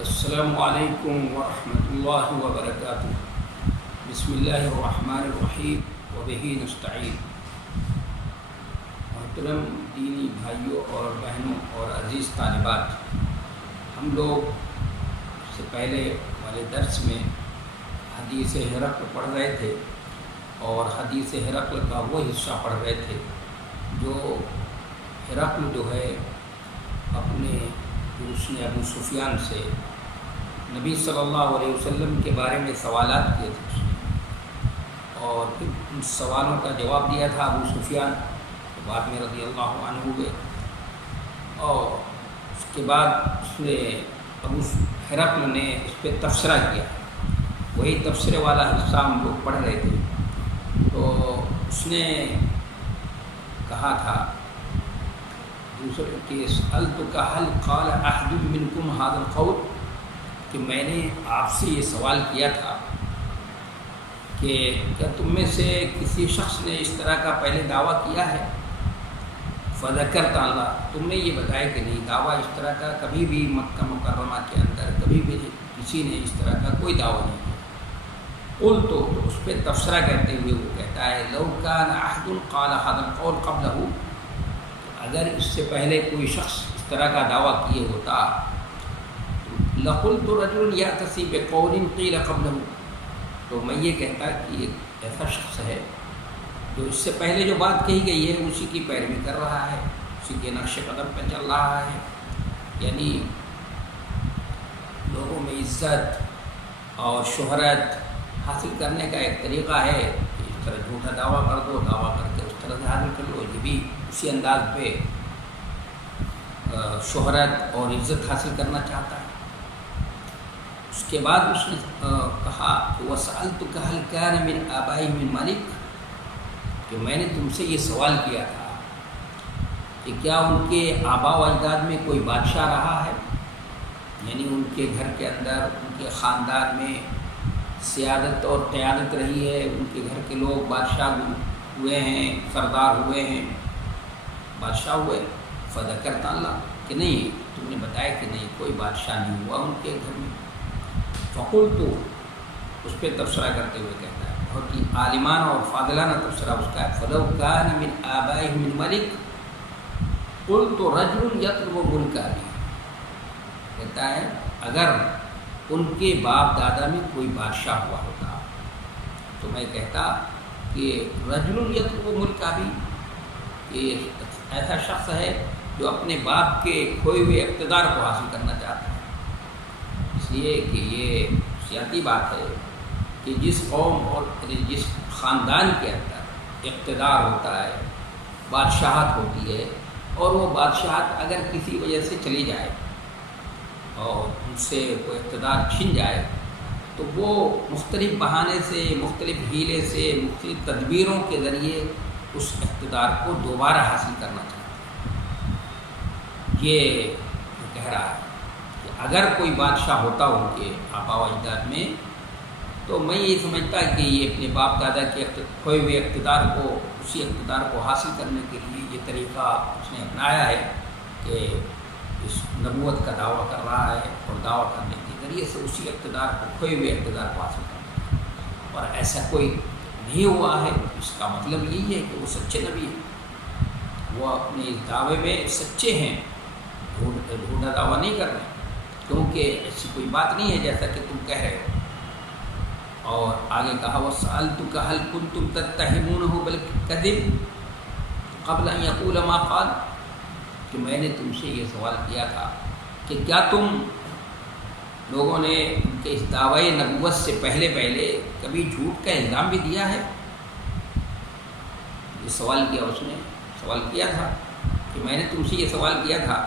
السلام علیکم ورحمۃ اللہ وبرکاتہ۔ بسم اللہ الرحمن الرحیم وبہ نستعین۔ محترم دینی بھائیوں اور بہنوں اور عزیز طالبات، ہم لوگ سے پہلے والے درس میں حدیث ہرقل پڑھ رہے تھے اور حدیث ہرقل کا وہ حصہ پڑھ رہے تھے جو ہرقل جو ہے اپنے اس نے ابو سفیان سے نبی صلی اللہ علیہ وسلم کے بارے میں سوالات کیے تھے اس نے، اور پھر ان سوالوں کا جواب دیا تھا ابو سفیان، تو بعد میں رضی اللہ عنہ ہوئے، اور اس کے بعد اس نے ابو ہرقل نے اس پہ تبصرہ کیا، وہی تبصرے والا حصہ ہم لوگ پڑھ رہے تھے۔ تو اس نے کہا تھا دوسرے کہ سألتک هل قال احد منکم هذا القول، کہ میں نے آپ سے یہ سوال کیا تھا کہ کیا تم میں سے کسی شخص نے اس طرح کا پہلے دعویٰ کیا ہے؟ فذکرت اللہ، تم نے یہ بتایا کہ نہیں، دعویٰ اس طرح کا کبھی بھی مکہ مکرمہ کے اندر کبھی بھی کسی نے اس طرح کا کوئی دعویٰ نہیں کیا۔ قل تو اس پہ تبصرہ کرتے ہوئے وہ کہتا ہے لو کان احد قال هذا القول قبلہ، اگر اس سے پہلے کوئی شخص اس طرح کا دعویٰ کیے ہوتا، لقلت رجل یأتسی بقول قیل قبلہ، تو میں یہ کہتا کہ ایک ایسا شخص ہے جو اس سے پہلے جو بات کہی گئی ہے اسی کی پیروی کر رہا ہے، اسی کے نقش قدم پہ چل رہا ہے۔ یعنی لوگوں میں عزت اور شہرت حاصل کرنے کا ایک طریقہ ہے کہ اس طرح جھوٹا دعویٰ کر دو، دعویٰ کر کے اس طرح سے حاصل کر لو، یہ بھی اسی انداز پہ شہرت اور عزت حاصل کرنا چاہتا ہے۔ اس کے بعد اس نے کہا کہ وَسَأَلْتُكَ هَلْ كَانَ مِنْ آبَائِهِمْ مِنْ مَلِكٍ، کہ میں نے تم سے یہ سوال کیا تھا کہ کیا ان کے آباء و اجداد میں کوئی بادشاہ رہا ہے، یعنی ان کے گھر کے اندر ان کے خاندان میں سیادت اور قیادت رہی ہے، ان کے گھر کے لوگ بادشاہ ہوئے ہیں، سردار ہوئے ہیں، بادشاہ ہوئے۔ فذکرت اللہ، کہ نہیں، تم نے بتایا کہ نہیں، کوئی بادشاہ نہیں ہوا ان کے گھر میں۔ فقلت، اس پہ تبصرہ کرتے ہوئے کہتا ہے، بہت ہی عالمانہ اور فاضلانہ تبصرہ اس کا ہے، فلو کان من آبائهم من ملک قلت رجل یطلب ملکا بھی، کہتا ہے اگر ان کے باپ دادا میں کوئی بادشاہ ہوا ہوتا تو میں کہتا کہ رجل یطلب ملکا بھی، کہ ایسا شخص ہے جو اپنے باپ کے کھوئے ہوئے اقتدار کو حاصل کرنا چاہتا ہے، اس لیے کہ یہ سیاسی بات ہے کہ جس قوم اور جس خاندان کے اندر اقتدار ہوتا ہے، بادشاہت ہوتی ہے، اور وہ بادشاہت اگر کسی وجہ سے چلی جائے اور ان سے کوئی اقتدار چھن جائے تو وہ مختلف بہانے سے، مختلف ہیلے سے، مختلف تدبیروں کے ذریعے اس اقتدار کو دوبارہ حاصل کرنا چاہتا ہے۔ یہ کہہ رہا ہے کہ اگر کوئی بادشاہ ہوتا ان کے آباء و اجداد میں تو میں یہ سمجھتا کہ یہ اپنے باپ دادا کے کھوئے ہوئے اقتدار کو، اسی اقتدار کو حاصل کرنے کے لیے یہ طریقہ اس نے اپنایا ہے کہ اس نبوت کا دعویٰ کر رہا ہے، اور دعویٰ کرنے کے ذریعے سے اسی اقتدار کو، کھوئے ہوئے اقتدار کو حاصل کرنا ہے، اور ایسا کوئی نہیں ہوا ہے۔ اس کا مطلب یہی ہے کہ وہ سچے نبی ہیں، وہ اپنے اس دعوے میں سچے ہیں، جھوٹا دعویٰ نہیں کر رہے، کیونکہ ایسی کوئی بات نہیں ہے جیسا کہ تم کہہ رہے ہو۔ اور آگے کہا وَسَأَلْتُكَ هَلْ كُنْتُمْ تَتَّهِمُونَهُ بِالْكَذِبِ قَبْلَ أَنْ يَقُولَ مَا قَالَ، کہ میں نے تم سے یہ سوال کیا تھا کہ کیا تم لوگوں نے ان کے اس دعوی نبوت سے پہلے کبھی جھوٹ کا الزام بھی دیا ہے؟ یہ سوال کیا، اس نے سوال کیا تھا کہ میں نے تم سے یہ سوال کیا تھا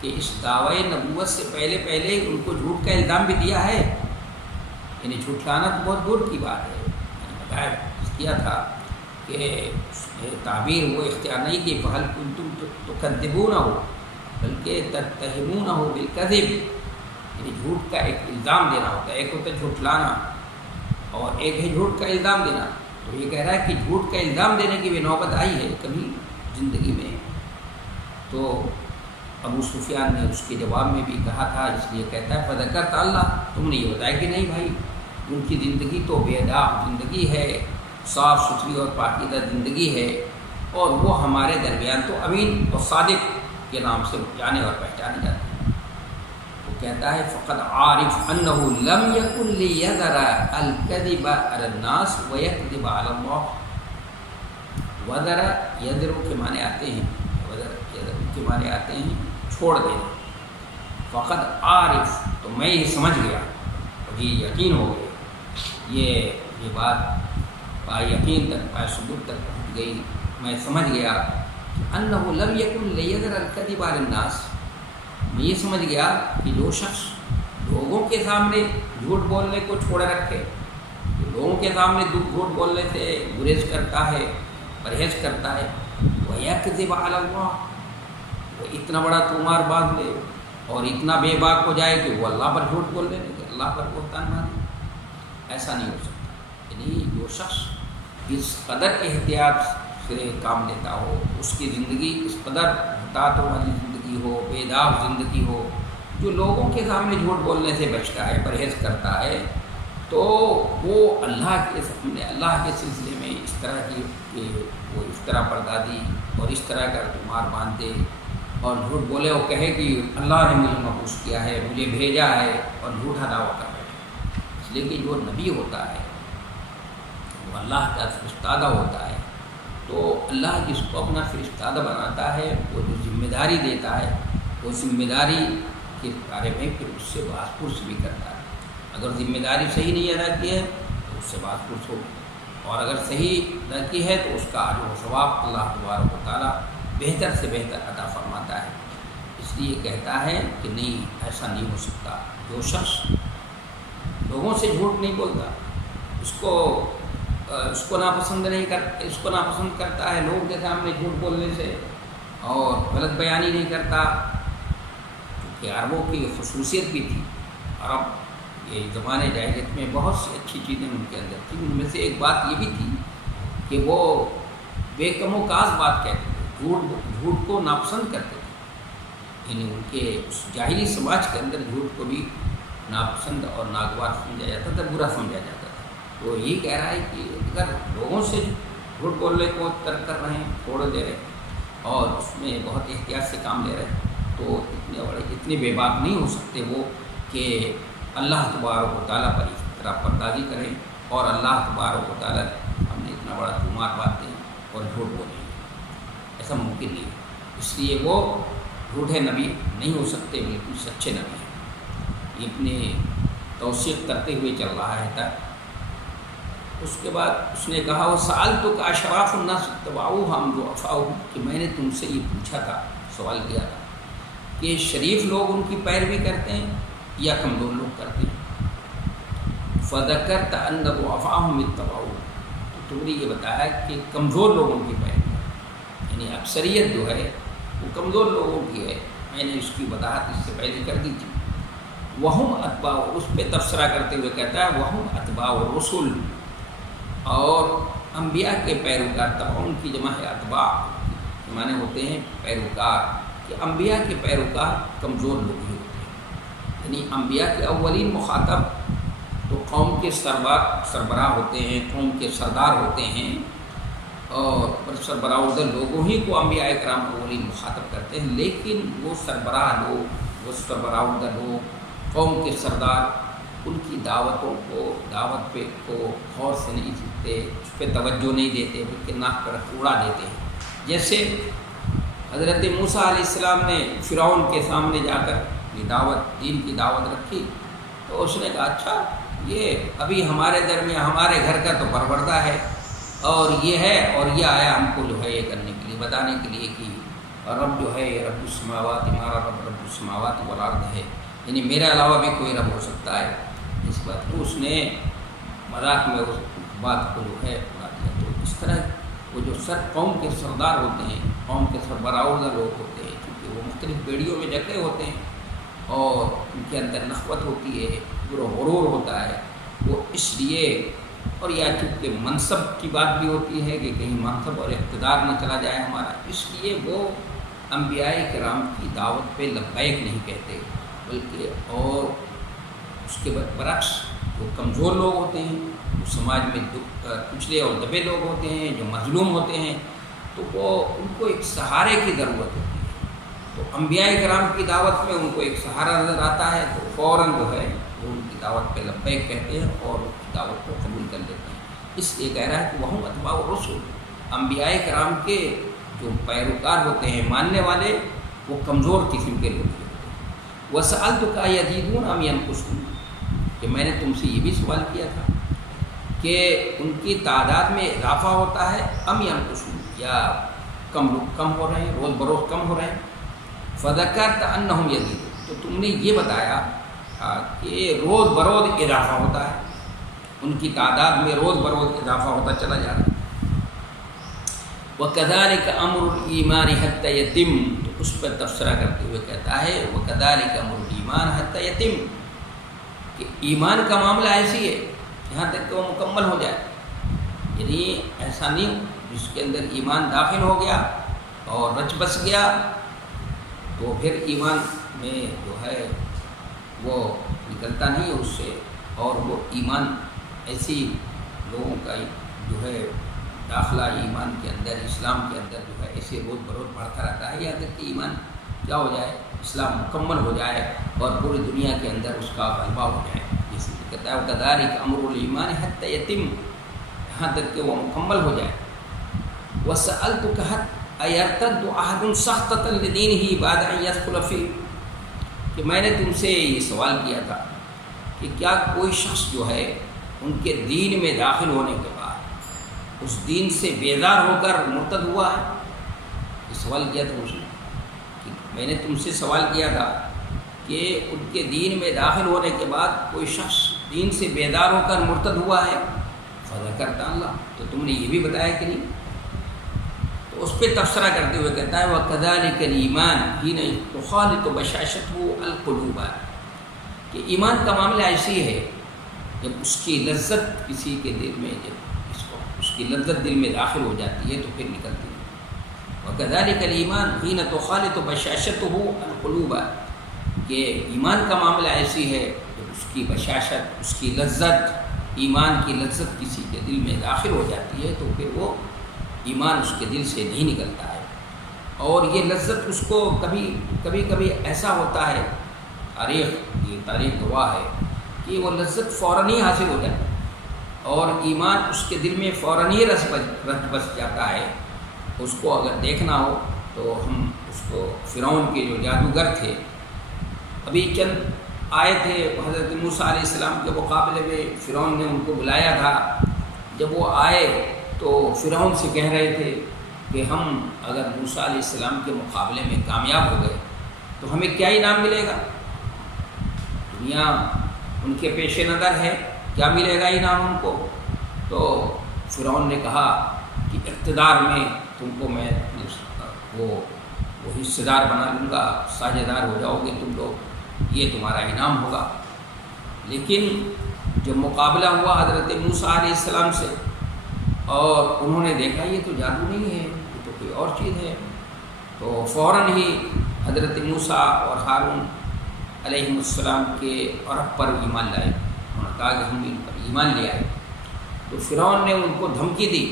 کہ اس دعوی نبوت سے پہلے ان کو جھوٹ کا الزام بھی دیا ہے؟ یعنی جھوٹلانا تو بہت دور کی بات ہے، میں نے بتایا کیا تھا کہ تعبیر وہ اختیار نہیں کہ فَهَلْ كُنْتُمْ تُكَذِّبُونَهُ بلکہ تَتَّهِمُونَهُ بِالْكَذِبِ، یعنی جھوٹ کا ایک الزام دینا ہوتا ہے، ایک ہوتا ہے جھوٹلانا اور ایک ہے جھوٹ کا الزام دینا۔ تو یہ کہہ رہا ہے کہ جھوٹ کا الزام دینے کی بھی نوبت آئی ہے کبھی زندگی میں، تو ابو سفیان نے اس کے جواب میں بھی کہا تھا، اس لیے کہتا ہے فذکرت اللہ، تم نے یہ بتایا کہ نہیں بھائی ان کی زندگی تو بے داغ زندگی ہے، صاف ستھری اور پاکیزہ زندگی ہے، اور وہ ہمارے درمیان تو امین اور صادق کے نام سے جانے اور پہچانے جاتے ہیں۔ وہ کہتا ہے فقد عارف انہ لم یکن لیذر الکذب علی الناس ویکذب علی اللہ۔ وذر یذر کے معنی آتے ہیں، کے معنی آتے ہیں چھوڑ دینا۔ فقد عارف تو میں یہ سمجھ گیا، مجھے یقین ہو گیا، یہ بات پائے یقین تک، پائے ثبوت تک پہنچ گئی، میں سمجھ گیا انہ لم یکن لیذر الکذب علی الناس، میں یہ سمجھ گیا کہ جو شخص لوگوں کے سامنے جھوٹ بولنے کو چھوڑے رکھے، جو لوگوں کے سامنے جھوٹ بولنے سے گریز کرتا ہے، پرہیز کرتا ہے، ویکذب علی اللہ، وہ اتنا بڑا تومار باندھ لے اور اتنا بے باک ہو جائے کہ وہ اللہ پر جھوٹ بول لے، کہ اللہ پر بہتان باندھے، ایسا نہیں ہو سکتا۔ یعنی جو شخص اس قدر احتیاط سے کام لیتا ہو، اس کی زندگی اس قدر احتیاطوں والی زندگی ہو، بے داغ زندگی ہو، جو لوگوں کے سامنے جھوٹ بولنے سے بچتا ہے، پرہیز کرتا ہے، تو وہ اللہ کے سامنے، اللہ کے سلسلے میں اس طرح کی کہ وہ افطرا پردازی اور اس طرح کا تمہار باندھے اور جھوٹ بولے اور کہے کہ اللہ نے مجھے مبعوث کیا ہے، مجھے بھیجا ہے، اور جھوٹا دعویٰ کر بیٹھے۔ اس لیے کہ جو نبی ہوتا ہے وہ اللہ کا فرستادہ ہوتا ہے، تو اللہ جس کو اپنا فرستادہ بناتا ہے، وہ جو ذمہ داری دیتا ہے، وہ ذمہ داری کے بارے میں پھر اس سے باس پرس بھی کرتا ہے۔ اگر ذمہ داری صحیح نہیں ادا کی ہے تو اس سے باس پرس ہوگی، اور اگر صحیح ادا کی ہے تو اس کا اجر و ثواب اللہ تبارک و تعالیٰ بہتر سے بہتر عطا فرماتا ہے۔ اس لیے کہتا ہے کہ نہیں، ایسا نہیں ہو سکتا۔ جو شخص لوگوں سے جھوٹ نہیں بولتا، اس کو ناپسند نہیں کرتا، اس کو ناپسند کرتا ہے لوگوں کے سامنے جھوٹ بولنے سے، اور غلط بیانی نہیں کرتا، کیونکہ عربوں کی خصوصیت بھی تھی۔ عرب یہ زمانے جاہلیت میں بہت سی اچھی چیزیں ان کے اندر تھیں، ان میں سے ایک بات یہ بھی تھی کہ وہ بے کم و کاس بات کہتے تھے، جھوٹ کو ناپسند کرتے تھے، یعنی ان کے اس جاہلی سماج کے اندر جھوٹ کو بھی ناپسند اور ناگوار سمجھا جاتا تھا، برا سمجھا جاتا تھا۔ تو یہ کہہ رہا ہے کہ اگر لوگوں سے جھوٹ بولنے کو ترک کر رہے ہیں، چھوڑ دے رہے ہیں، اور اس میں بہت احتیاط سے کام لے رہے ہیں، تو اتنے بے باک نہیں ہو سکتے وہ کہ اللہ تبارک و تعالیٰ پر اس طرح پردازی کریں، اور اللہ تبارک و تعالیٰ ہم نے اتنا بڑا تمہار بات دیں اور جھوٹ بولیں، ایسا ممکن نہیں ہے۔ اس لیے وہ جھوٹے نبی نہیں ہو سکتے، بالکل سچے نبی ہیں۔ یہ اپنے توثیق کرتے ہوئے چل رہا ہے تک۔ اس کے بعد اس نے کہا وہ سألتک اشراف الناس اتبعوہ ام ضعفاؤہ، کہ میں نے تم سے یہ پوچھا تھا، سوال کیا تھا کہ شریف لوگ ان کی پیروی کرتے ہیں یا کمزور لوگ کرتے ہیں؟ فذکرت ان ضعفاؤہم اتبعوہ، تو تم نے یہ بتایا کہ کمزور لوگوں کی پیروی، یعنی اکثریت جو ہے وہ کمزور لوگوں کی ہے۔ میں نے اس کی وضاحت اس سے پہلے کر دی تھی۔ وہم اتباع، اس پہ تبصرہ کرتے ہوئے کہتا ہے وہم اتباع الرسل، اور انبیاء کے پیروکار، تبعون کی جمع ہے اتباع، کے معنی ہوتے ہیں پیروکار، کہ انبیاء کے پیروکار کمزور لوگ ہی ہوتے ہیں۔ یعنی انبیاء کے اولین مخاطب تو قوم کے سربراہ ہوتے ہیں، قوم کے سردار ہوتے ہیں، اور سربراہ لوگوں ہی کو انبیاء کرام اولین مخاطب کرتے ہیں، لیکن وہ سربراہ لوگ، وہ سربراہ لوگ، قوم کے سردار، ان کی دعوتوں کو، دعوت پہ کو غور سے نہیں سنتے، اس پہ توجہ نہیں دیتے، بلکہ ناک پر اڑا دیتے ہیں۔ جیسے حضرت موسیٰ علیہ السلام نے فرعون کے سامنے جا کر یہ دعوت، دین کی دعوت رکھی، تو اس نے کہا اچھا یہ ابھی ہمارے درمیان، ہمارے گھر کا تو پروردہ ہے، اور یہ ہے، اور یہ آیا ہم کو جو ہے یہ کرنے کے لیے، بتانے کے لیے کہ رب جو ہے رب السماوات، ہمارا رب رب السماوات والارض ہے، یعنی میرے علاوہ بھی کوئی رب ہو سکتا ہے۔ اس بات کو اس نے مذاق میں اس بات کو جو ہے اڑا دیا۔ تو اس طرح وہ جو قوم کے سردار ہوتے ہیں، قوم کے سربراہ لوگ ہوتے ہیں، کیونکہ وہ مختلف بیڑیوں میں جکڑے ہوتے ہیں، اور ان کے اندر نخوت ہوتی ہے، غرور ہوتا ہے، وہ اس لیے، اور یا چونکہ منصب کی بات بھی ہوتی ہے کہ کہیں منصب اور اقتدار نہ چلا جائے ہمارا، اس لیے وہ انبیاء کرام کی دعوت پہ لبیک نہیں کہتے، بلکہ اور اس کے برعکس جو کمزور لوگ ہوتے ہیں، جو سماج میں کچلے اور دبے لوگ ہوتے ہیں، جو مظلوم ہوتے ہیں، تو وہ ان کو ایک سہارے کی ضرورت ہوتی ہے۔ تو انبیاء کرام کی دعوت میں ان کو ایک سہارا نظر آتا ہے تو فوراً جو ہے وہ ان کی دعوت پہ لبیک کہتے ہیں اور ان کی دعوت کو قبول کر لیتے ہیں۔ اس لیے کہہ رہا ہے کہ وہم اتباع الرسل، انبیاء کرام کے جو پیروکار ہوتے ہیں، ماننے والے، وہ کمزور قسم کے لوگ ہوتے ہیں۔ وَسَأَلْتُكَ أَيَزِيدُونَ أَمْ يَنْقُصُونَ، کہ میں نے تم سے یہ بھی سوال کیا تھا کہ ان کی تعداد میں اضافہ ہوتا ہے ام ينقصون، یا کم ہو رہے ہیں، روز بروز کم ہو رہے ہیں۔ فَذَكَرْتَ أَنَّهُمْ يَزِيدُونَ، تو تم نے یہ بتایا کہ روز بروز اضافہ ہوتا ہے، ان کی تعداد میں روز بروز اضافہ ہوتا چلا جا رہا ہے۔ وَكَذَلِكَ أَمْرُ الْإِيمَانِ حَتَّى يَتِمَّ، تو اس پر تبصرہ کرتے ہوئے کہتا ہے وَكَذَلِكَ أَمْرُ الْإِيمَانِ حَتَّى يَتِمَّ، کہ ایمان کا معاملہ ایسی ہے یہاں تک کہ وہ مکمل ہو جائے، یعنی ایسا نہیں جس کے اندر ایمان داخل ہو گیا اور رچ بس گیا تو پھر ایمان میں جو ہے وہ نکلتا نہیں ہے اس سے، اور وہ ایمان ایسی لوگوں کا جو ہے داخلہ ایمان کے اندر، اسلام کے اندر جو ہے ایسے روز بروز بڑھتا رہتا ہے یہاں تک کہ ایمان کیا ہو جائے، اسلام مکمل ہو جائے اور پوری دنیا کے اندر اس کا غلبہ ہو جائے۔ جس لیے کہتا ہے وَكَذَلِكَ أَمْرُ الْإِيمَانِ حَتَّى يَتِمَّ، یہاں تک کہ وہ مکمل ہو جائے۔ وَسَأَلْتُكَ أَيَرْتَدُّ أَحَدٌ سَخْطَةً لِدِينِهِ بَعْدَ أَن يَدْخُلَ فِيهِ، کہ میں نے تم سے یہ سوال کیا تھا کہ کیا کوئی شخص جو ہے ان کے دین میں داخل ہونے کے بعد اس دین سے بیزار ہو کر مرتد ہوا ہے؟ یہ سوال کیا تھا اس نے، کہ میں نے تم سے سوال کیا تھا کہ ان کے دین میں داخل ہونے کے بعد کوئی شخص دین سے بیدار ہو کر مرتد ہوا ہے؟ فذکرت اللہ، تو تم نے یہ بھی بتایا کہ نہیں؟ تو اس پہ تبصرہ کرتے ہوئے کہتا ہے وَكَذَلِكَ الْإِيمَانُ حِينَ تُخَالِطُ بَشَاشَتُهُ الْقُلُوبَ، کہ ایمان کا معاملہ ایسی ہے جب اس کی لذت کسی کے دل میں، جب اس کی لذت دل میں داخل ہو جاتی ہے تو پھر نکلتی ہے۔ وَكَذَلِكَ الْإِيمَانُ حِينَ تُخَالِطُ بَشَاشَتُهُ الْقُلُوبَ، کہ ایمان کا معاملہ ایسی ہے جب اس کی بشاشت، اس کی لذت، ایمان کی لذت کسی کے دل میں داخل ہو جاتی ہے تو پھر وہ ایمان اس کے دل سے نہیں نکلتا ہے۔ اور یہ لذت اس کو کبھی ایسا ہوتا ہے، تاریخ گواہ ہے کہ وہ لذت فوراً ہی حاصل ہو جاتی ہے اور ایمان اس کے دل میں فوراً ہی رچ بس جاتا ہے۔ اس کو اگر دیکھنا ہو تو ہم اس کو فرعون کے جو جادوگر تھے، ابھی چند آئے تھے حضرت موسیٰ علیہ السلام کے مقابلے میں، فرعون نے ان کو بلایا تھا، جب وہ آئے تو فرعون سے کہہ رہے تھے کہ ہم اگر موسیٰ علیہ السلام کے مقابلے میں کامیاب ہو گئے تو ہمیں کیا انعام ملے گا؟ دنیا ان کے پیش نظر ہے، کیا ملے گا انعام ان کو؟ تو فرعون نے کہا کہ اقتدار میں تم کو میں وہ حصے دار بنا لوں گا، ساجھے دار ہو جاؤ گے تم لوگ، یہ تمہارا انعام ہوگا۔ لیکن جب مقابلہ ہوا حضرت موسیٰ علیہ السلام سے اور انہوں نے دیکھا یہ تو جادو نہیں ہے، یہ تو کوئی اور چیز ہے، تو فوراً ہی حضرت موسیٰ اور ہارون علیہ السلام کے عرب پر ایمان لائے، انہوں نے کہا کہ ہم ان پر ایمان لے آئے۔ تو فرعون نے ان کو دھمکی دی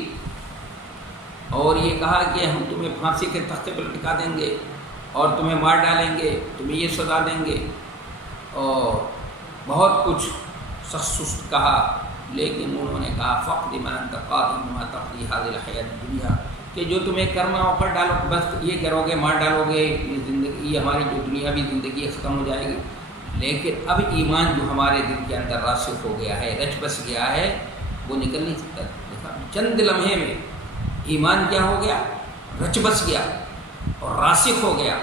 اور یہ کہا کہ ہم تمہیں پھانسی کے تختے پر لٹکا دیں گے اور تمہیں مار ڈالیں گے، تمہیں یہ سزا دیں گے، اور بہت کچھ سخت سست کہا۔ لیکن انہوں نے کہا فقد من انت قاض بما تقضي هذه الحیات الدنیا، کہ جو تمہیں کرنا ہو کر ڈالو، بس یہ کرو گے، مار ڈالو گے، یہ زندگی ہماری جو دنیاوی زندگی ختم ہو جائے گی۔ لیکن اب ایمان جو ہمارے دل کے اندر راسخ ہو گیا ہے، رچ بس گیا ہے، وہ نکل نہیں سکتا۔ دیکھا چند لمحے میں ایمان کیا ہو گیا؟ رچ بس گیا اور راسخ ہو گیا۔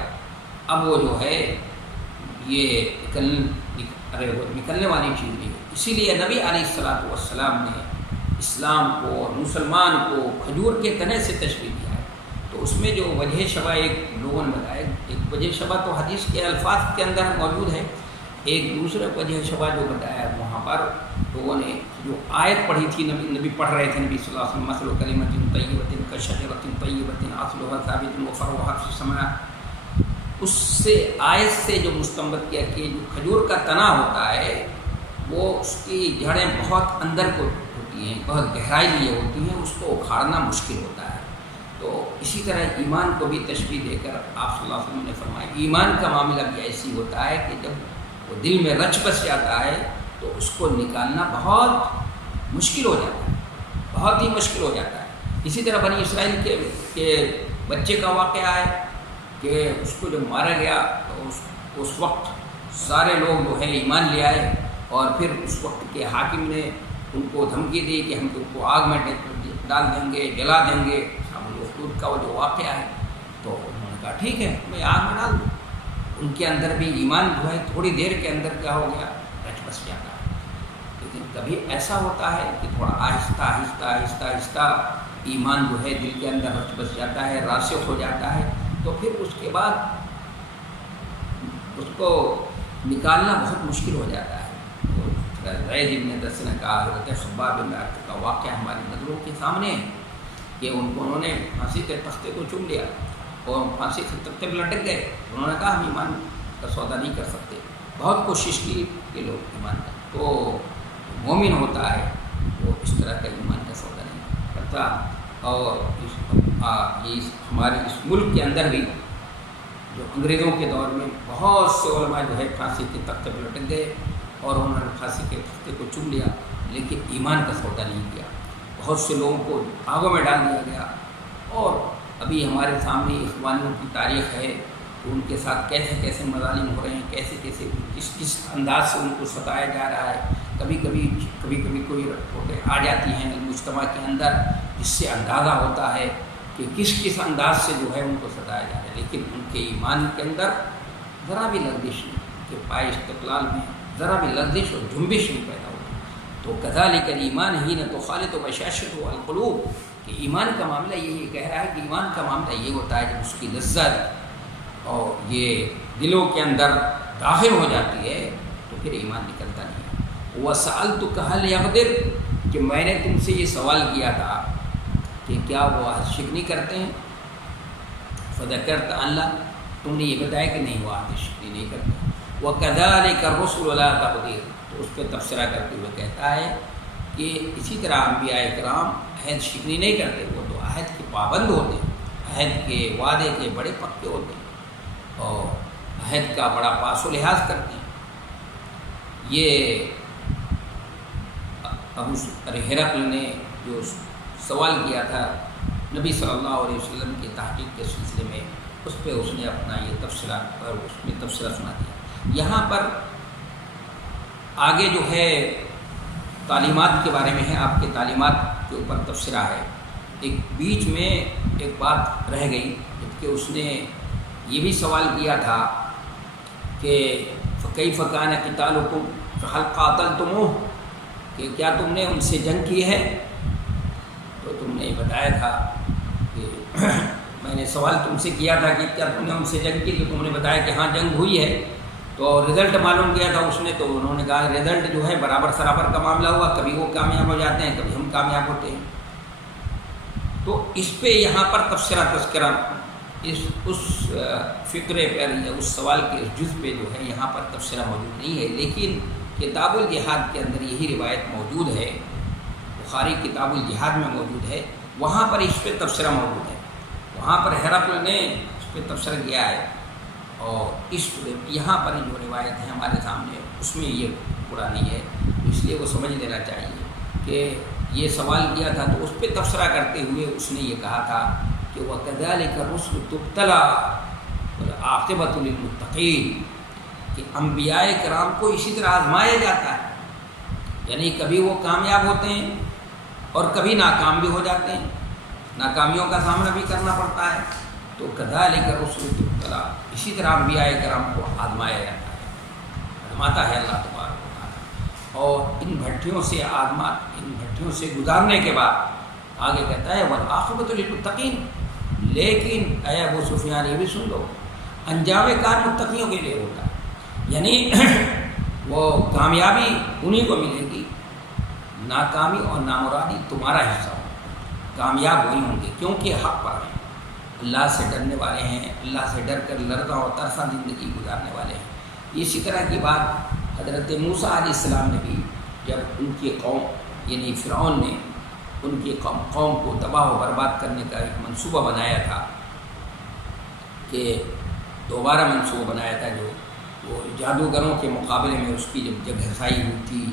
اب وہ جو ہے یہ نکلنے والی چیز نہیں ہے۔ اسی لیے نبی علیہ السلام نے اسلام کو اور مسلمان کو کھجور کے تنے سے تشبیہ دیا ہے۔ تو اس میں جو وجہ شبہ ایک لوگوں نے بتایا، ایک وجہ شبہ تو حدیث کے الفاظ کے اندر موجود ہے، ایک دوسرا وجہ شبہ جو بتایا وہاں پر لوگوں نے جو آیت پڑھی تھی، نبی پڑھ رہے تھے، نبی صلی اللہ علیہ وسلم مثل کلمۃ طیبۃ کشجرۃ طیبۃ اصلها ثابت وفرعها فی السماء، اس سے آیت سے جو مستنبط کیا کہ جو کھجور کا تنا ہوتا ہے وہ اس کی جڑیں بہت اندر کو ہوتی ہیں، بہت گہرائی لیے ہوتی ہیں، اس کو اکھاڑنا مشکل ہوتا ہے۔ تو اسی طرح ایمان کو بھی تشبیہ دے کر آپ صلی اللہ علیہ وسلم نے فرمایا ایمان کا معاملہ بھی ایسی ہوتا ہے کہ جب وہ دل میں رچ بس جاتا ہے تو اس کو نکالنا بہت مشکل ہو جاتا ہے، بہت ہی مشکل ہو جاتا ہے۔ اسی طرح بنی اسرائیل کے بچے کا واقعہ ہے کہ اس کو جب مارا گیا تو اس وقت سارے لوگ جو ہے ایمان لے آئے، اور پھر اس وقت کے حاکم نے ان کو دھمکی دی کہ ہم ان کو آگ میں ڈال دیں گے، جلا دیں گے، حدود کا وہ جو واقعہ ہے۔ تو انہوں نے کہا ٹھیک ہے میں آگ میں ڈال دوں۔ ان کے اندر بھی ایمان جو ہے تھوڑی دیر کے اندر کیا ہو گیا، رچ بس جاتا ہے۔ لیکن کبھی ایسا ہوتا ہے کہ تھوڑا آہستہ آہستہ آہستہ آہستہ ایمان جو ہے دل کے اندر رچ بس جاتا ہے، راسخ ہو جاتا ہے، تو پھر اس کے بعد اس کو نکالنا بہت مشکل ہو جاتا ہے۔ زید بن دس نے کہا حضرت خباب بن عرت کا واقعہ ہماری نظروں کے سامنے ہے کہ انہوں نے پھانسی کے تختے کو چوم لیا اور پھانسی کے تختے پہ لٹک گئے۔ انہوں نے کہا ہم ایمان کا سودا نہیں کر سکتے، بہت کوشش کی کہ لوگ ایمان کا، تو مومن ہوتا ہے وہ اس طرح کا ایمان کا سودا نہیں کرتا۔ اور ہمارے اس ملک کے اندر بھی جو انگریزوں کے دور میں بہت سے علماء جو ہے پھانسی کے تختے پہ لٹک گئے اور انہوں نے پھانسی کے تختے کو چوم لیا، لیکن ایمان کا سودا نہیں کیا۔ بہت سے لوگوں کو آگوں میں ڈال دیا گیا، اور ابھی ہمارے سامنے اخوانیوں کی تاریخ ہے کہ ان کے ساتھ کیسے کیسے مظالم ہو رہے ہیں، کیسے کیسے کس انداز سے ان کو ستایا جا رہا ہے۔ کبھی کبھی کوئی رپورٹیں آ جاتی ہیں مجتمع کے اندر جس سے اندازہ ہوتا ہے کہ کس انداز سے جو ہے ان کو ستایا جا رہا ہے، لیکن ان کے ایمان کے اندر ذرا بھی لغزش نہیں، ان کے پائے استقلال میں ذرا بھی لغزش اور جنبش نہیں پیدا ہوتی۔ تو کذالک الایمان ہی نہ تو خالط و بشاشت و القلوب، کہ ایمان کا معاملہ یہی کہہ رہا ہے کہ ایمان کا معاملہ یہ ہوتا ہے جب اس کی لذت اور یہ دلوں کے اندر داخل ہو جاتی ہے تو پھر ایمان نکلتا نہیں ہے۔ وَسَأَلْتُكَ هَلْ يَغْدِرُ، کہ میں نے تم سے یہ سوال کیا تھا کہ کیا وہ عہد شکنی کرتے ہیں، فذکرت اللہ، تم نے یہ بتایا کہ نہیں وہ عہد شکنی نہیں کرتے۔ وَكَذَلِكَ الرُّسُلُ لَا تَغْدِرُ، تو اس پہ تبصرہ کرتے ہوئے کہتا ہے کہ اسی طرح انبیاء کرام عہد شکنی نہیں کرتے، وہ تو عہد کے پابند ہوتے ہیں، عہد کے وعدے کے بڑے پکے ہوتے ہیں اور عہد کا بڑا پاس و لحاظ کرتے ہیں۔ یہ ابو ہرقل نے جو سوال کیا تھا نبی صلی اللہ علیہ وسلم کی تحقیق کے سلسلے میں، اس پہ اس نے اپنا یہ تبصرہ اور اس میں تبصرہ سنا دیا۔ یہاں پر آگے جو ہے تعلیمات کے بارے میں ہے، آپ کے تعلیمات کے اوپر تبصرہ ہے۔ ایک بیچ میں ایک بات رہ گئی، جبکہ اس نے یہ بھی سوال کیا تھا کہ فَكَيْفَ كَانَ قِتَالُكُمْ فَهَلْ قَاتَلْتُمُوهُ، کہ کیا تم نے ان سے جنگ کی ہے؟ تو تم نے بتایا تھا کہ میں نے سوال تم سے کیا تھا کہ کیا تم نے ان سے جنگ کی، تو تم نے بتایا کہ ہاں جنگ ہوئی ہے، تو رزلٹ معلوم کیا تھا اس نے، تو انہوں نے کہا رزلٹ جو ہے برابر سرابر کا معاملہ ہوا، کبھی وہ کامیاب ہو جاتے ہیں کبھی ہم کامیاب ہوتے ہیں۔ تو اس پہ یہاں پر تذکرہ اس فقرے پر یا اس سوال کے اس جز پہ جو ہے یہاں پر تبصرہ موجود نہیں ہے، لیکن کتاب الجہاد کے اندر یہی روایت موجود ہے، بخاری کتاب الجہاد میں موجود ہے، وہاں پر اس پہ تبصرہ موجود ہے، وہاں پر ہرقل نے اس پہ تبصرہ کیا ہے، اور یہاں پر جو روایت ہے ہمارے سامنے اس میں یہ پورا نہیں ہے، اس لیے وہ سمجھ لینا چاہیے کہ یہ سوال کیا تھا تو اس پہ تبصرہ کرتے ہوئے اس نے یہ کہا تھا کہ وَكَذَلِكَ الرُّسُلُ تُبْتَلَىٰ وَالْعَاقِبَةُ لِلْمُتَّقِينَ، کہ انبیاء کرام کو اسی طرح آزمایا جاتا ہے، یعنی کبھی وہ کامیاب ہوتے ہیں اور کبھی ناکام بھی ہو جاتے ہیں، ناکامیوں کا سامنا بھی کرنا پڑتا ہے۔ تو کذالک الرسل تبتلیٰ، اسی طرح انبیاء کرام کو آزمایا جاتا ہے، آزماتا ہے اللہ تبارک و تعالیٰ، اور ان بھٹیوں سے ان بھٹیوں سے گزارنے کے بعد آگے کہتا ہے والعاقبۃ للمتقین، لیکن اے ابو سفیان یہ بھی سن لو، انجام کار متقیوں کے لیے ہوتا ہے، یعنی وہ کامیابی انہی کو ملے گی، ناکامی اور نامرادی تمہارا حصہ ہوگا، کامیاب وہی ہوں گے کیونکہ حق پر ہیں، اللہ سے ڈرنے والے ہیں، اللہ سے ڈر کر لرزاں اور ترساں زندگی گزارنے والے ہیں۔ اسی طرح کی بات حضرت موسیٰ علیہ السلام نے بھی جب ان کی قوم یعنی فرعون نے ان کی قوم کو تباہ و برباد کرنے کا ایک منصوبہ بنایا تھا، کہ دوبارہ منصوبہ بنایا تھا جو وہ جادوگروں کے مقابلے میں اس کی جب جگہسائی ہوئی تھی،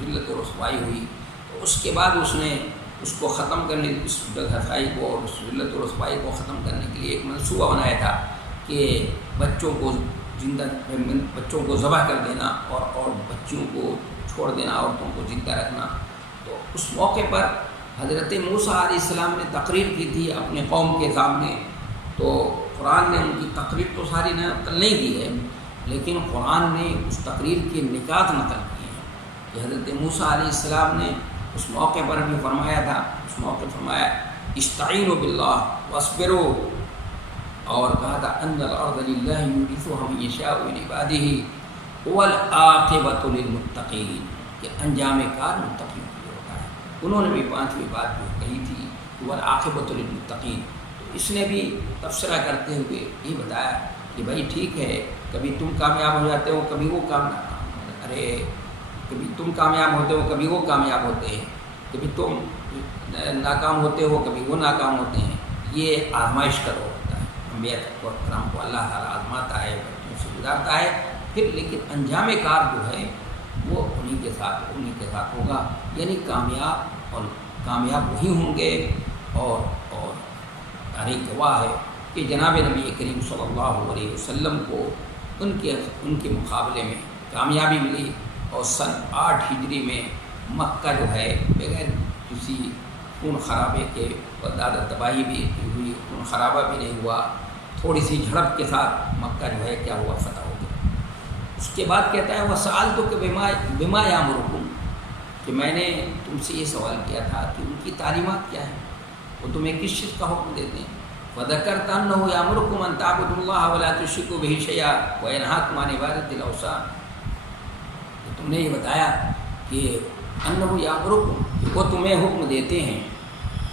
ذلت و رسوائی ہوئی، تو اس کے بعد اس نے اس کو ختم کرنے، اس جگہسائی کو اور اس ذلت و رسوائی کو ختم کرنے کے لیے ایک منصوبہ بنایا تھا کہ بچوں کو ذبح کر دینا اور بچیوں کو چھوڑ دینا، عورتوں کو زندہ رکھنا۔ تو اس موقع پر حضرت موسیٰ علیہ السلام نے تقریر کی تھی اپنے قوم کے سامنے، تو قرآن نے ان کی تقریر تو ساری نقل نہیں کی ہے، لیکن قرآن نے اس تقریر کے نکات نقل کیے ہیں کہ حضرت موسیٰ علیہ السلام نے اس موقع پر بھی فرمایا تھا، اس موقع فرمایا استعینوا باللہ واصبروا، اور کہا تھا ان الارض للہ یورثها من یشاء من عبادہ والعاقبۃ للمتقین، کہ انجام کار متقین کے لیے ہوتا ہے۔ انہوں نے بھی پانچویں بات جو کہی تھی والعاقبۃ للمتقین، تو اس نے بھی تبصرہ کرتے ہوئے یہ بتایا کہ بھائی ٹھیک ہے، کبھی تم کامیاب ہو جاتے ہو، کبھی وہ کبھی تم کامیاب ہوتے ہو، کبھی وہ کامیاب ہوتے ہیں، کبھی تم ناکام ہوتے ہو، کبھی وہ ناکام ہوتے ہیں، یہ آزمائش کا دور ہوتا ہے۔ انبیاء کرام کو اللہ تعالیٰ آزماتا ہے، بچوں سے گزارتا ہے، پھر لیکن انجام کار جو ہے وہ انہیں کے ساتھ ہوگا، یعنی کامیاب وہی ہوں گے۔ اور تاریخ گواہ ہے کہ جناب نبی کریم صلی اللہ علیہ وسلم کو ان کے مقابلے میں کامیابی ملی، اور سن 8 ہجری میں مکہ جو ہے بغیر کسی خون خرابے کے زیادہ تباہی بھی ہوئی، خون خرابہ بھی نہیں ہوا، تھوڑی سی جھڑپ کے ساتھ مکہ جو ہے کیا ہوا، فتح ہو گیا۔ اس کے بعد کہتا ہے وَسَأَلْتُكَ بِمَا يَأْمُرُكُمْ، کہ میں نے تم سے یہ سوال کیا تھا کہ ان کی تعلیمات کیا ہیں، وہ تمہیں کس چیز کا حکم دیتے ہیں۔ وَذَكَرْتَ أَنَّهُ يَأْمُرُكُمْ أَن تَعْبُدُوا اللَّهَ وَلَا تُشْرِكُوا بِهِ شَيْئًا وَيَنْهَاكُمْ عَنْ عِبَادَةِ الْأَوْثَانِ، تم نے یہ بتایا کہ انہو یامرکم، کہ وہ تمہیں حکم دیتے ہیں،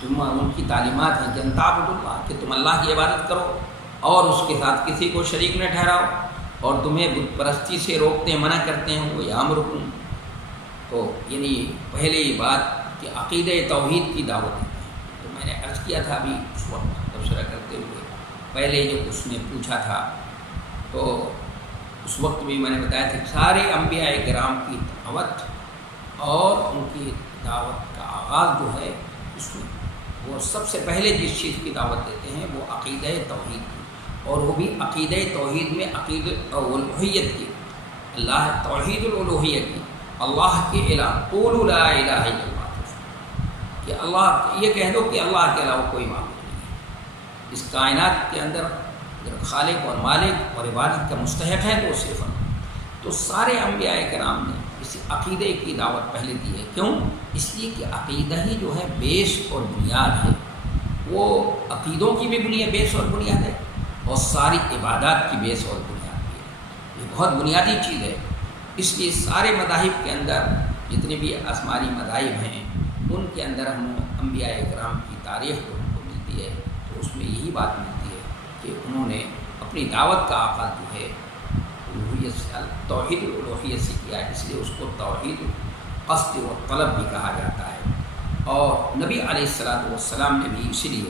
ان کی تعلیمات ہیں کہ ان تعبدوا اللہ، کہ تم اللہ کی عبادت کرو اور اس کے ساتھ کسی کو شریک نہ ٹھہراؤ، اور تمہیں بت پرستی سے روکتے ہیں، منع کرتے ہیں، وہ یامرکم۔ تو یعنی پہلے یہ بات کہ عقیدہ توحید کی دعوت دیتے ہیں۔ تو میں نے عرض کیا تھا ابھی اس وقت تبصرہ کرتے ہوئے، پہلے جو اس نے پوچھا تھا تو اس وقت بھی میں نے بتایا تھا کہ سارے انبیاء کرام کی دعوت اور ان کی دعوت کا آغاز جو ہے اس میں وہ سب سے پہلے جس چیز کی دعوت دیتے ہیں وہ عقیدہ توحید کی، اور وہ بھی عقیدہ توحید میں عقیدہ الوہیت کی، اللہ توحید الالوہیہ کی، اللہ کے علاوہ قولوا لا الہ الا اللہ، کہ اللہ یہ کہہ دو کہ اللہ کے علاوہ کوئی معبود نہیں ہے، اس کائنات کے اندر اگر خالق اور مالک اور عبادت کا مستحق ہے تو صرف اللہ۔ تو سارے انبیاء کرام نے اس عقیدے کی دعوت پہلے دی ہے، کیوں؟ اس لیے کہ عقیدہ ہی جو ہے بیس اور بنیاد ہے، وہ عقیدوں کی بھی بنیاد بیس اور بنیاد ہے، اور ساری عبادات کی بیس اور بنیاد بھی ہے، یہ بہت بنیادی چیز ہے۔ اس لیے سارے مذاہب کے اندر جتنے بھی آسمانی مذاہب ہیں ان کے اندر ہم انبیاء کرام کی تاریخ کو ملتی ہے، تو اس میں یہی بات ملتی ہے کہ انہوں نے اپنی دعوت کا آغاز جو ہے الوہیت سے، توحید الوہیت سے کیا ہے، اس لیے اس کو توحید قصد و طلب بھی کہا جاتا ہے۔ اور نبی علیہ السلام نے بھی اسی لیے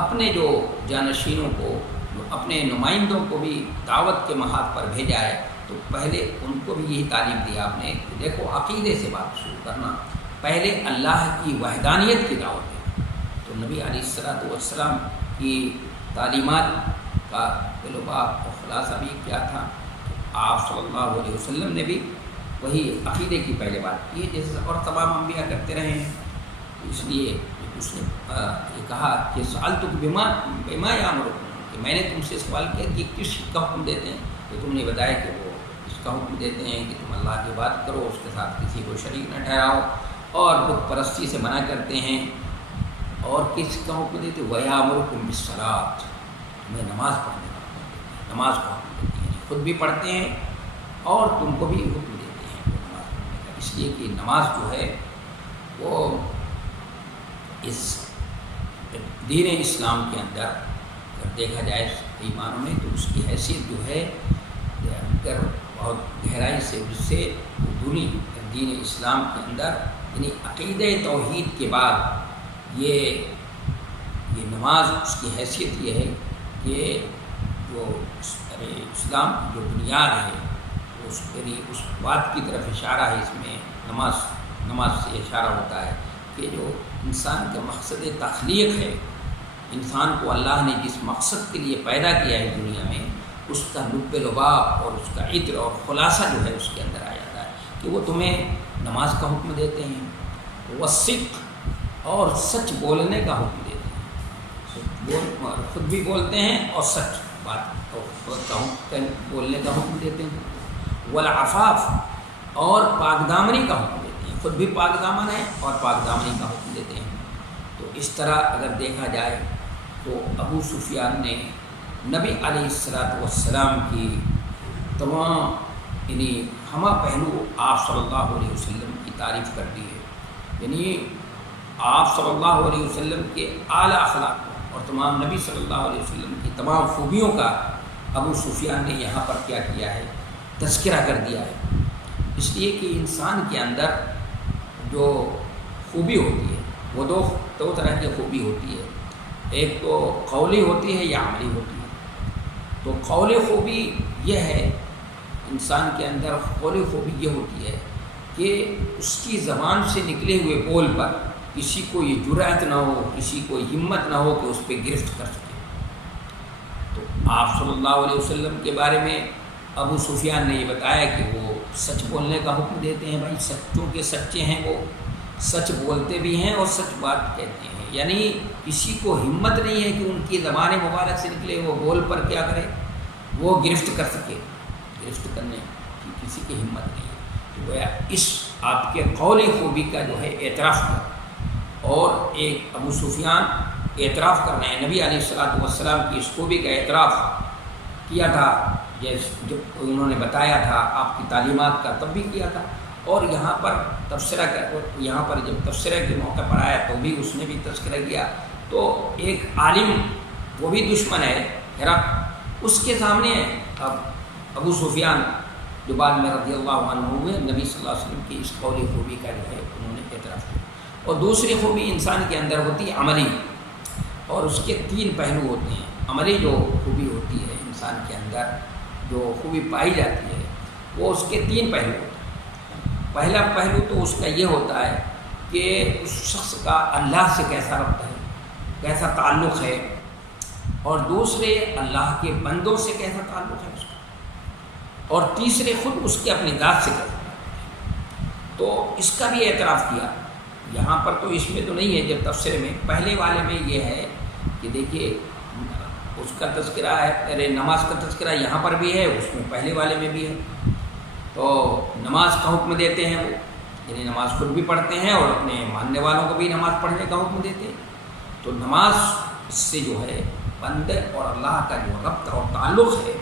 اپنے جو جانشینوں کو، جو اپنے نمائندوں کو بھی دعوت کے محاذ پر بھیجا ہے، تو پہلے ان کو بھی یہی تعلیم دی آپ نے کہ دیکھو عقیدے سے بات شروع کرنا، پہلے اللہ کی وحدانیت کی دعوت ہے۔ تو نبی علیہ السلام کی تعلیمات کا لباب اور خلاصہ بھی کیا تھا، آپ صلی اللہ علیہ وسلم نے بھی وہی عقیدے کی پہلے بات کی ہے جیسے اور تمام انبیاء کرتے رہے ہیں۔ اس لیے اس نے یہ کہا کہ سألتک بما یامرکم، کہ میں نے تم سے سوال کیا کہ کس کا حکم دیتے ہیں، تو تم نے بتایا کہ وہ اس کا حکم دیتے ہیں کہ تم اللہ کی بات کرو، اس کے ساتھ کسی کو شریک نہ ٹھہراؤ، اور بت پرستی سے منع کرتے ہیں، اور کس کا حکم دیتے ہیں وَيَأْمُرُكُمْ بِالصَّلَاةِ، تمہیں نماز پڑھنے کا حکم دیتے ہیں، نماز کا حکم دیتے ہیں، خود بھی پڑھتے ہیں اور تم کو بھی حکم دیتے ہیں نماز پڑھنے کا، اس لیے کہ نماز جو ہے وہ اس دین اسلام کے اندر اگر دیکھا جائے صحیح معنوں میں تو اس کی حیثیت جو ہے اگر بہت گہرائی سے اس سے دین اسلام کے اندر یعنی عقیدہ توحید کے بعد یہ نماز اس کی حیثیت یہ ہے کہ جو اسلام کی جو بنیاد ہے اس بات کی طرف اشارہ ہے اس میں نماز سے اشارہ ہوتا ہے کہ جو انسان کا مقصد تخلیق ہے، انسان کو اللہ نے جس مقصد کے لیے پیدا کیا ہے دنیا میں، اس کا لب لباب اور اس کا عطر اور خلاصہ جو ہے اس کے اندر آ جاتا ہے کہ وہ تمہیں نماز کا حکم دیتے ہیں، وصدق اور سچ بولنے کا حکم دیتے ہیں، خود بھی بولتے ہیں اور سچ بات بولنے کا حکم دیتے ہیں، والعفاف اور پاک دامنی کا حکم دیتے ہیں، خود بھی پاک دامن ہے اور پاک دامنی کا حکم دیتے ہیں۔ تو اس طرح اگر دیکھا جائے تو ابو سفیان نے نبی علیہ السلام کی تمام یعنی ہمہ پہلو آپ صلی اللہ علیہ وسلم کی تعریف کر دی ہے، یعنی آپ صلی اللہ علیہ وسلم کے اعلیٰ اخلاق اور تمام نبی صلی اللہ علیہ وسلم کی تمام خوبیوں کا ابو سفیان نے یہاں پر کیا کیا ہے، تذکرہ کر دیا ہے۔ اس لیے کہ انسان کے اندر جو خوبی ہوتی ہے وہ دو طرح کی خوبی ہوتی ہے، ایک تو قولی ہوتی ہے یا عملی ہوتی ہے۔ تو قولی خوبی یہ ہے، انسان کے اندر قولی خوبی یہ ہوتی ہے کہ اس کی زبان سے نکلے ہوئے بول پر کسی کو یہ جرأت نہ ہو، کسی کو ہمت نہ ہو کہ اس پہ گرفت کر سکے۔ تو آپ صلی اللہ علیہ وسلم کے بارے میں ابو سفیان نے یہ بتایا کہ وہ سچ بولنے کا حکم دیتے ہیں، بھائی سچوں کے سچے ہیں، وہ سچ بولتے بھی ہیں اور سچ بات کہتے ہیں، یعنی کسی کو ہمت نہیں ہے کہ ان کی زبان مبارک سے نکلے وہ بول پر کیا کرے، وہ گرفت کر سکے، گرفت کرنے کی کسی کی ہمت نہیں ہے۔ تو گویا اس آپ کے قولی خوبی کا جو ہے اعتراف کر، اور ایک ابو سفیان اعتراف کر رہے ہیں، نبی علیہ السلام کی اس خوبی کا اعتراف کیا تھا جب انہوں نے بتایا تھا آپ کی تعلیمات کا، تب بھی کیا تھا، اور یہاں پر یہاں پر جب تبصرہ کے موقع پر آیا تو بھی اس نے بھی تذکرہ کیا۔ تو ایک عالم وہ بھی دشمن ہے ہرقل، اس کے سامنے اب ابو سفیان جو بعد میں رضی اللہ عنہ ہوئے، نبی صلی اللہ علیہ وسلم کی اس قولی خوبی کا جو ہے انہوں نے اعتراف کیا۔ اور دوسری خوبی انسان کے اندر ہوتی ہے عملی، اور اس کے تین پہلو ہوتے ہیں۔ عملی جو خوبی ہوتی ہے انسان کے اندر، جو خوبی پائی جاتی ہے، وہ اس کے تین پہلو ہوتے ہیں۔ پہلا پہلو تو اس کا یہ ہوتا ہے کہ اس شخص کا اللہ سے کیسا ربط ہے، کیسا تعلق ہے، اور دوسرے اللہ کے بندوں سے کیسا تعلق ہے اس کا، اور تیسرے خود اس کے اپنی ذات سے کیسا تعلق ہے۔ تو اس کا بھی اعتراف کیا یہاں پر، تو اس میں تو نہیں ہے جب تفسیر میں، پہلے والے میں یہ ہے کہ دیکھیے اس کا تذکرہ ہے، نماز کا تذکرہ یہاں پر بھی ہے، اس میں پہلے والے میں بھی ہے۔ تو نماز کا حکم دیتے ہیں وہ، یعنی نماز خود بھی پڑھتے ہیں اور اپنے ماننے والوں کو بھی نماز پڑھنے کا حکم دیتے ہیں۔ تو نماز سے جو ہے بندے اور اللہ کا جو ربط اور تعلق ہے،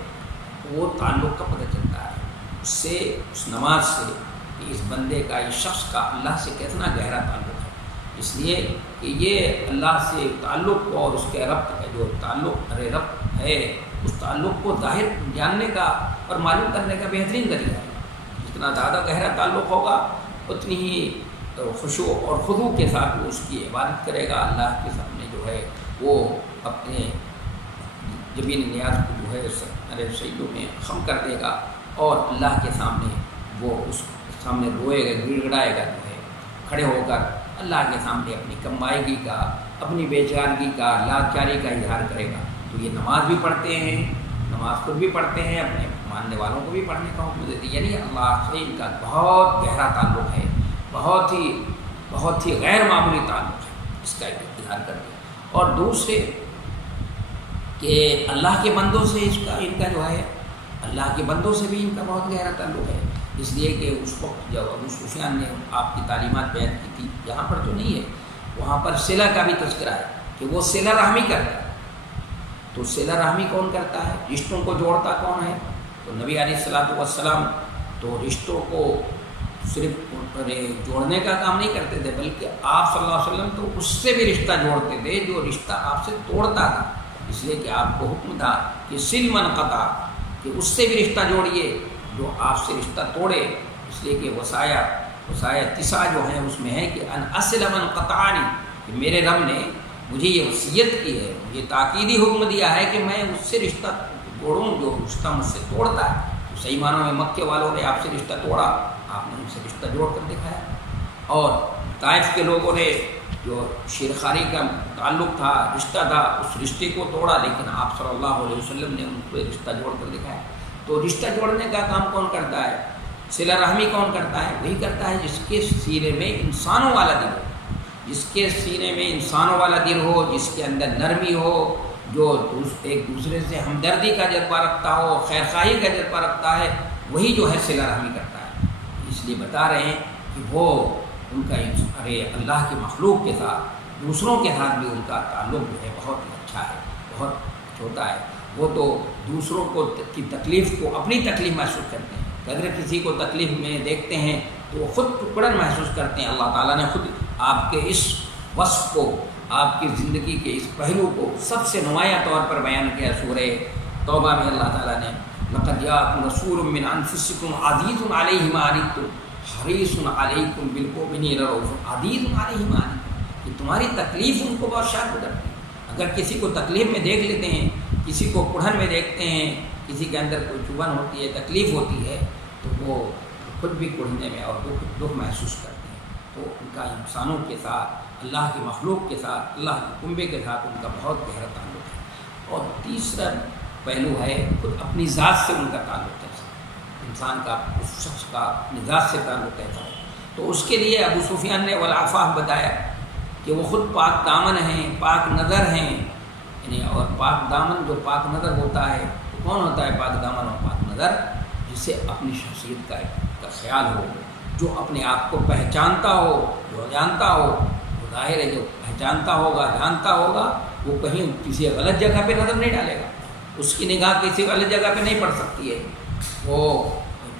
وہ تعلق کا پتہ چلتا ہے اس سے، اس نماز سے، کہ اس بندے کا، اس شخص کا اللہ سے کتنا گہرا تعلق ہے۔ اس لیے کہ یہ اللہ سے تعلق کو اور اس کے ربط کا جو تعلق ربط ہے، اس تعلق کو ظاہر جاننے کا اور معلوم کرنے کا بہترین ذریعہ ہے۔ جتنا زیادہ گہرا تعلق ہوگا اتنی ہی خشوع اور خضوع کے ساتھ وہ اس کی عبادت کرے گا، اللہ کے سامنے جو ہے وہ اپنے جبین نیاز کو جو ہے سجدوں میں خم کر دے گا، اور اللہ کے سامنے وہ اس سامنے روئے گا، گڑ گڑائے گا، جو ہے کھڑے ہو کر اللہ کے سامنے اپنی کمائیگی کا، اپنی بے چارگی کا، لاچاری کا اظہار کرے گا۔ تو یہ نماز بھی پڑھتے ہیں، نماز خود بھی پڑھتے ہیں، اپنے ماننے والوں کو بھی پڑھنے کا حکم دیتے ہیں، یعنی اللہ سے ان کا بہت گہرا تعلق ہے، بہت ہی غیر معمولی تعلق ہے، اس کا اظہار کر دیا۔ اور دوسرے کہ اللہ کے بندوں سے ان کا جو ہے، اللہ کے بندوں سے بھی ان کا بہت گہرا تعلق ہے، اس لیے کہ اس وقت جب ابو سفیان نے آپ کی تعلیمات بیان کی تھی، یہاں پر تو نہیں ہے، وہاں پر صلہ کا بھی تذکرہ ہے کہ وہ صلہ رحمی کرتا ہے۔ تو صلہ رحمی کون کرتا ہے، رشتوں کو جوڑتا کون ہے؟ تو نبی علیہ السلام تو رشتوں کو صرف جوڑنے کا کام نہیں کرتے تھے، بلکہ آپ صلی اللہ علیہ وسلم تو اس سے بھی رشتہ جوڑتے تھے جو رشتہ آپ سے توڑتا تھا۔ اس لیے کہ آپ کو حکم تھا کہ سل من قطع، کہ اس سے بھی رشتہ جوڑیے جو آپ سے رشتہ توڑے، اس لیے کہ وصایا تسعہ جو ہیں اس میں ہے کہ ان اصل من قطعنی، کہ میرے رب نے مجھے یہ وصیت کی ہے، مجھے تاکیدی حکم دیا ہے کہ میں اس سے رشتہ توڑوں جو رشتہ مجھ سے توڑتا ہے۔ تو صحیح معنوں میں مکے والوں نے آپ سے رشتہ توڑا، آپ نے ان سے رشتہ جوڑ کر دکھایا، اور طائف کے لوگوں نے جو شیرخواری کا تعلق تھا، رشتہ تھا، اس رشتے کو توڑا، لیکن آپ صلی اللہ علیہ وسلم نے ان کو رشتہ جوڑ کر دکھایا۔ تو رشتہ جوڑنے کا کام کون کرتا ہے؟ صلہ رحمی کون کرتا ہے؟ وہی کرتا ہے جس کے سینے میں انسانوں والا دل ہو، جس کے سینے میں انسانوں والا دل ہو، جس کے اندر نرمی ہو، جو ایک دوسرے سے ہمدردی کا جذبہ رکھتا ہو، خیر خواہی کا جذبہ رکھتا ہے، وہی جو ہے صلہ رحمی کرتا ہے۔ اس لیے بتا رہے ہیں کہ وہ ان کا اللہ کی مخلوق کے ساتھ، دوسروں کے ساتھ بھی ان کا تعلق جو ہے بہت ہی اچھا ہے، بہت چھوٹا ہے۔ وہ تو دوسروں کو کی تکلیف کو اپنی تکلیف محسوس کرتے ہیں، کہ اگر کسی کو تکلیف میں دیکھتے ہیں تو وہ خود ٹکڑن محسوس کرتے ہیں۔ اللہ تعالیٰ نے خود آپ کے اس وصف کو، آپ کی زندگی کے اس پہلو کو سب سے نمایاں طور پر بیان کیا سورہ توبہ میں۔ اللہ تعالیٰ نے لقد جاءکم رسول من انفسکم عزیز علیہ ما عنتم حریص علیکم بالمؤمنین رؤوف، عزیز علیہ ما عنتم، کہ تمہاری تکلیف ان کو بہت شاق گزرتی ہے۔ اگر کسی کو تکلیف میں دیکھ لیتے ہیں، کسی کو کڑھن میں دیکھتے ہیں، کسی کے اندر کوئی چبھن ہوتی ہے، تکلیف ہوتی ہے، تو وہ خود بھی کڑھنے میں اور دکھ محسوس کرتے ہیں۔ تو ان کا انسانوں کے ساتھ، اللہ کی مخلوق کے ساتھ، اللہ کے کنبے کے ساتھ ان کا بہت گہرا تعلق ہے۔ اور تیسرا پہلو ہے خود اپنی ذات سے ان کا تعلق ہے، انسان کا، اس شخص کا اپنی ذات سے تعلق ہے۔ تو اس کے لیے ابو سفیان نے والعفاف بتایا کہ وہ خود پاک دامن ہیں، پاک نظر ہیں، یعنی اور پاک دامن جو پاک نظر ہوتا ہے، تو کون ہوتا ہے پاک دامن اور پاک نظر؟ جسے اپنی شخصیت کا خیال ہو، جو اپنے آپ کو پہچانتا ہو، جو جانتا ہو، وہ ظاہر ہے جو پہچانتا ہوگا، جانتا ہوگا، وہ کہیں کسی غلط جگہ پہ نظر نہیں ڈالے گا، اس کی نگاہ کسی غلط جگہ پہ نہیں پڑ سکتی ہے، وہ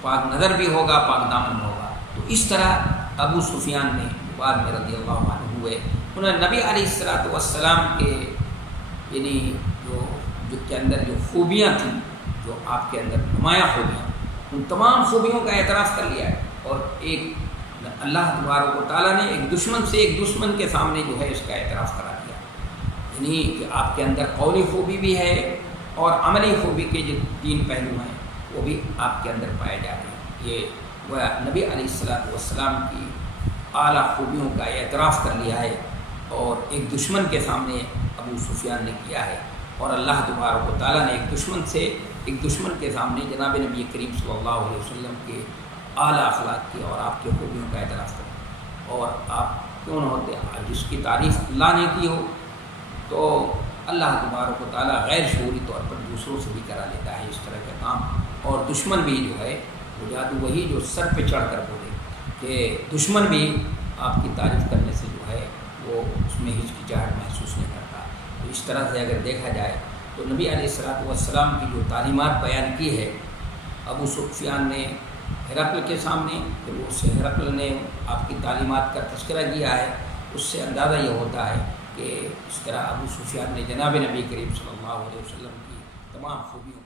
پاک نظر بھی ہوگا، پاک دامن ہوگا۔ تو اس طرح ابو سفیان نے بعد میں رضی اللہ عنہ ہوئے، انہوں نے نبی علیہ السلام کے یعنی جو کے اندر جو خوبیاں تھیں، جو آپ کے اندر نمایاں خوبیاں، ان تمام خوبیوں کا اعتراف کر لیا ہے، اور ایک اللہ تبارک و تعالیٰ نے ایک دشمن سے ایک دشمن کے سامنے جو ہے اس کا اعتراف کرا دیا، یعنی کہ آپ کے اندر قولی خوبی بھی ہے اور عملی خوبی کے جو 3 پہلو ہیں وہ بھی آپ کے اندر پائے جا رہے ہیں۔ یہ وہ نبی علیہ السلام کی اعلیٰ خوبیوں کا اعتراف کر لیا ہے، اور ایک دشمن کے سامنے ابو سفیان نے کیا ہے، اور اللہ تبارک و تعالیٰ نے ایک دشمن کے سامنے جناب نبی کریم صلی اللہ علیہ وسلم کے اعلیٰ اخلاق کی اور آپ کے خوبیوں کا اعتراف کریں۔ اور آپ کیوں نہ ہوتے، جس کی تعریف اللہ نے کی ہو تو اللہ تبارک و تعالیٰ غیر شعوری طور پر دوسروں سے بھی کرا لیتا ہے اس طرح کے کام۔ اور دشمن بھی جو ہے وہ جادو وہی جو سر پہ چڑھ کر بولے، کہ دشمن بھی آپ کی تعریف کرنے سے جو ہے وہ اس میں ہچکچاہٹ محسوس نہیں کرتا۔ تو اس طرح سے اگر دیکھا جائے تو نبی علیہ السلام کی جو تعلیمات بیان کی ہے ابو سفیان نے ہرقل کے سامنے، جب اس سے ہرقل نے آپ کی تعلیمات کا تذکرہ کیا ہے، اس سے اندازہ یہ ہوتا ہے کہ اس طرح ابو سفیان نے جناب نبی کریم صلی اللہ علیہ وسلم کی تمام خوبیوں